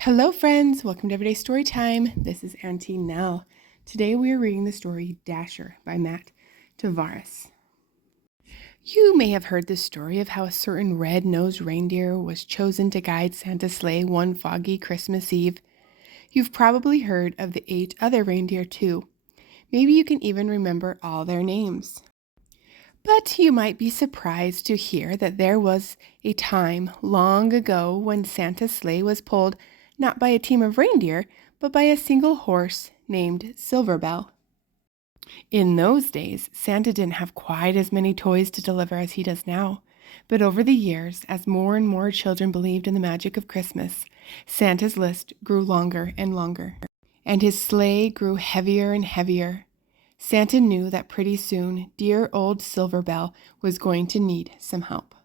Hello friends, welcome to Everyday Storytime. This is Auntie Nell. Today we are reading the story Dasher by Matt Tavares. You may have heard the story of how a certain red-nosed reindeer was chosen to guide Santa's sleigh one foggy Christmas Eve. You've probably heard of the 8 other reindeer too. Maybe you can even remember all their names. But you might be surprised to hear that there was a time long ago when Santa's sleigh was pulled not by a team of reindeer, but by a single horse named Silverbell. In those days, Santa didn't have quite as many toys to deliver as he does now. But over the years, as more and more children believed in the magic of Christmas, Santa's list grew longer and longer, and his sleigh grew heavier and heavier. Santa knew that pretty soon dear old Silverbell was going to need some help.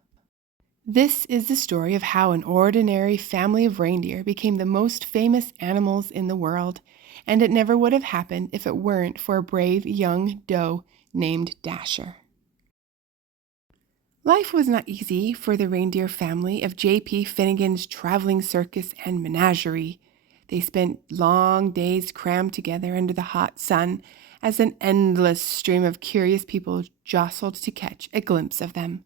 This is the story of how an ordinary family of reindeer became the most famous animals in the world, and it never would have happened if it weren't for a brave young doe named Dasher. Life was not easy for the reindeer family of J.P. Finnegan's traveling circus and menagerie. They spent long days crammed together under the hot sun as an endless stream of curious people jostled to catch a glimpse of them.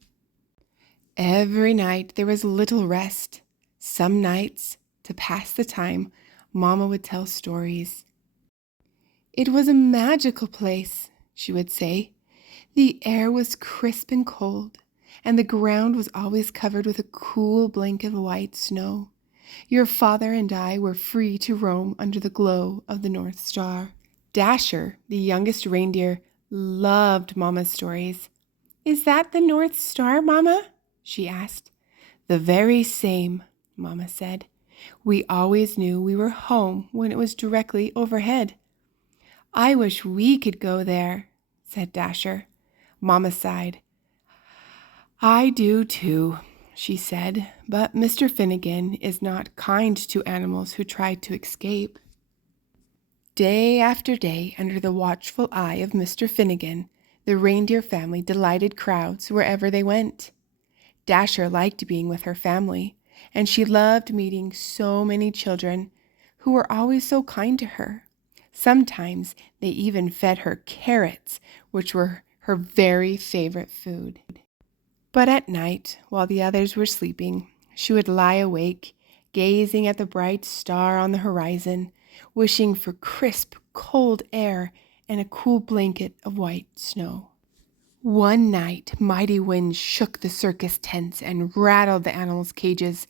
Every night there was little rest. Some nights, to pass the time, Mama would tell stories. It was a magical place, she would say. The air was crisp and cold, and the ground was always covered with a cool blanket of white snow. Your father and I were free to roam under the glow of the North Star. Dasher, the youngest reindeer, loved Mama's stories. "Is that the North Star, Mama?" she asked. "The very same," Mama said. "We always knew we were home when it was directly overhead." "I wish we could go there," said Dasher. Mama sighed. "I do too," she said, "but Mr. Finnegan is not kind to animals who try to escape." Day after day, under the watchful eye of Mr. Finnegan, the reindeer family delighted crowds wherever they went. Dasher liked being with her family, and she loved meeting so many children who were always so kind to her. Sometimes they even fed her carrots, which were her very favorite food. But at night, while the others were sleeping, she would lie awake, gazing at the bright star on the horizon, wishing for crisp, cold air and a cool blanket of white snow. One night, mighty winds shook the circus tents and rattled the animals' cages.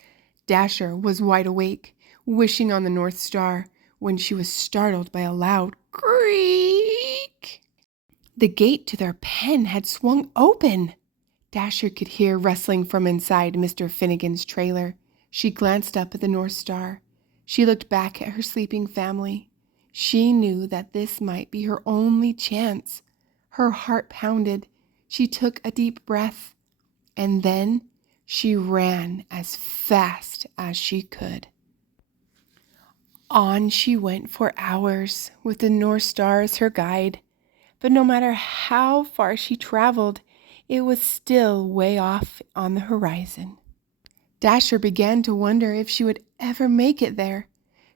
Dasher was wide awake, wishing on the North Star, when she was startled by a loud creak. The gate to their pen had swung open. Dasher could hear rustling from inside Mr. Finnegan's trailer. She glanced up at the North Star. She looked back at her sleeping family. She knew that this might be her only chance. Her heart pounded. She took a deep breath, and then she ran as fast as she could. On she went for hours, with the North Star as her guide. But no matter how far she traveled, it was still way off on the horizon. Dasher began to wonder if she would ever make it there.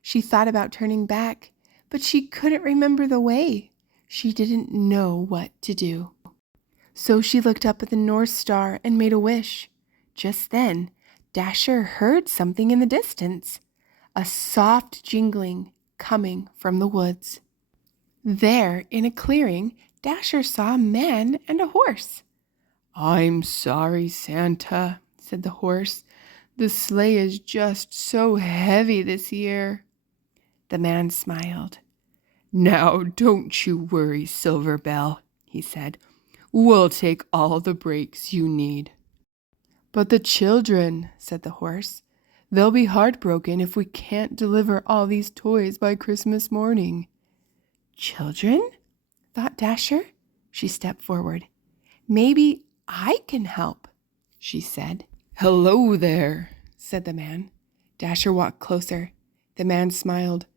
She thought about turning back, but she couldn't remember the way. She didn't know what to do. So she looked up at the North Star and made a wish. Just then, Dasher heard something in the distance, a soft jingling coming from the woods. There, in a clearing, Dasher saw a man and a horse. "I'm sorry, Santa," said the horse. "The sleigh is just so heavy this year." The man smiled. "Now, don't you worry, Silverbell," he said. "We'll take all the breaks you need." "But the children," said the horse. "They'll be heartbroken if we can't deliver all these toys by Christmas morning." "Children?" thought Dasher. She stepped forward. "Maybe I can help," she said. "Hello there," said the man. Dasher walked closer. The man smiled.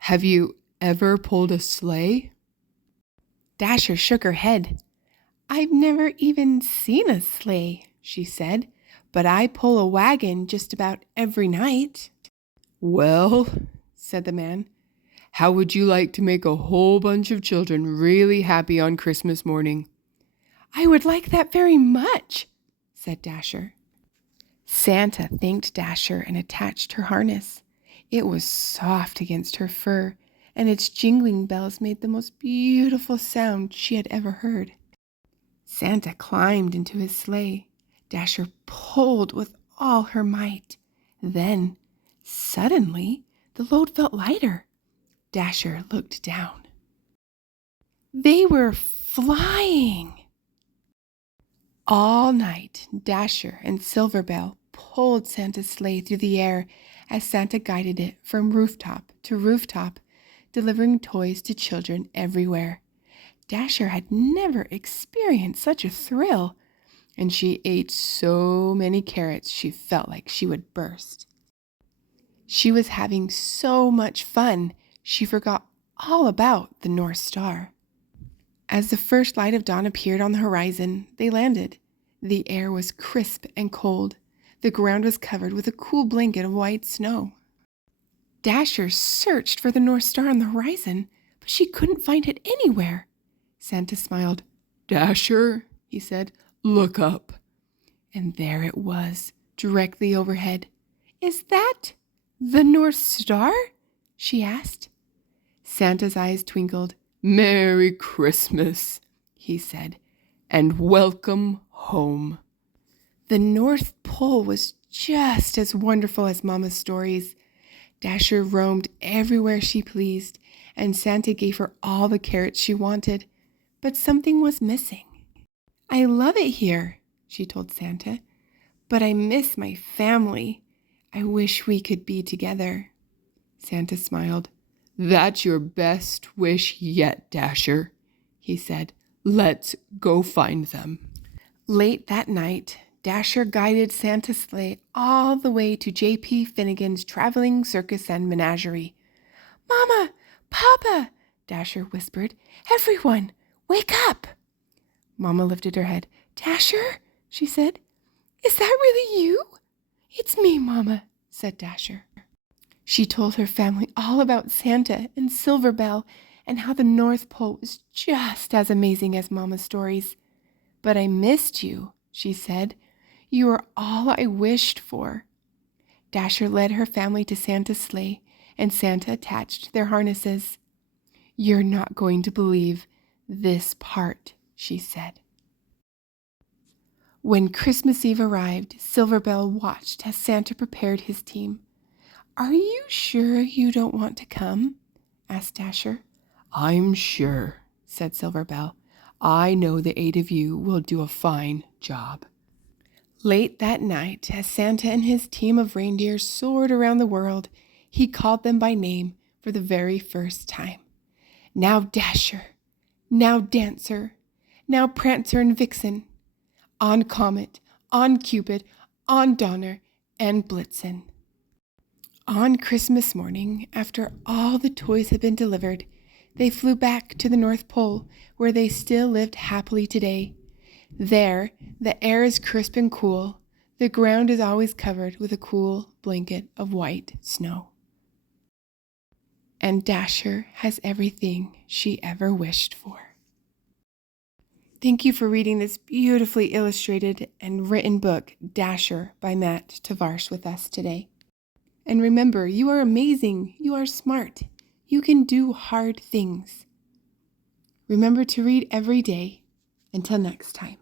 "Have you ever pulled a sleigh?" Dasher shook her head. "I've never even seen a sleigh," she said, "but I pull a wagon just about every night." "Well," said the man, "how would you like to make a whole bunch of children really happy on Christmas morning?" "I would like that very much," said Dasher. Santa thanked Dasher and attached her harness. It was soft against her fur, and its jingling bells made the most beautiful sound she had ever heard. Santa climbed into his sleigh. Dasher pulled with all her might. Then, suddenly, the load felt lighter. Dasher looked down. They were flying! All night, Dasher and Silverbell pulled Santa's sleigh through the air as Santa guided it from rooftop to rooftop, delivering toys to children everywhere. Dasher had never experienced such a thrill, and she ate so many carrots she felt like she would burst. She was having so much fun, she forgot all about the North Star. As the first light of dawn appeared on the horizon, they landed. The air was crisp and cold. The ground was covered with a cool blanket of white snow. Dasher searched for the North Star on the horizon, but she couldn't find it anywhere. Santa smiled. "Dasher," he said, "look up." And there it was, directly overhead. "Is that the North Star?" she asked. Santa's eyes twinkled. "Merry Christmas," he said, "and welcome home." The North Pole was just as wonderful as Mama's stories. Dasher roamed everywhere she pleased, and Santa gave her all the carrots she wanted. But something was missing. "I love it here," she told Santa, "but I miss my family. I wish we could be together." Santa smiled. "That's your best wish yet, Dasher," he said. "Let's go find them." Late that night, Dasher guided Santa's sleigh all the way to J.P. Finnegan's traveling circus and menagerie. "Mama! Papa!" Dasher whispered. "Everyone, wake up!" Mama lifted her head. "Dasher," she said, "is that really you?" "It's me, Mama," said Dasher. She told her family all about Santa and Silverbell and how the North Pole was just as amazing as Mama's stories. "But I missed you," she said. "You are all I wished for." Dasher led her family to Santa's sleigh, and Santa attached their harnesses. "You're not going to believe this part," she said. When Christmas Eve arrived, Silverbell watched as Santa prepared his team. "Are you sure you don't want to come?" asked Dasher. "I'm sure," said Silverbell. "I know the 8 of you will do a fine job." Late that night, as Santa and his team of reindeer soared around the world, he called them by name for the very first time. "Now Dasher, now Dancer, now Prancer and Vixen, on Comet, on Cupid, on Donner, and Blitzen." On Christmas morning, after all the toys had been delivered, they flew back to the North Pole, where they still lived happily today. There, the air is crisp and cool. The ground is always covered with a cool blanket of white snow. And Dasher has everything she ever wished for. Thank you for reading this beautifully illustrated and written book, Dasher, by Matt Tavares, with us today. And remember, you are amazing. You are smart. You can do hard things. Remember to read every day. Until next time.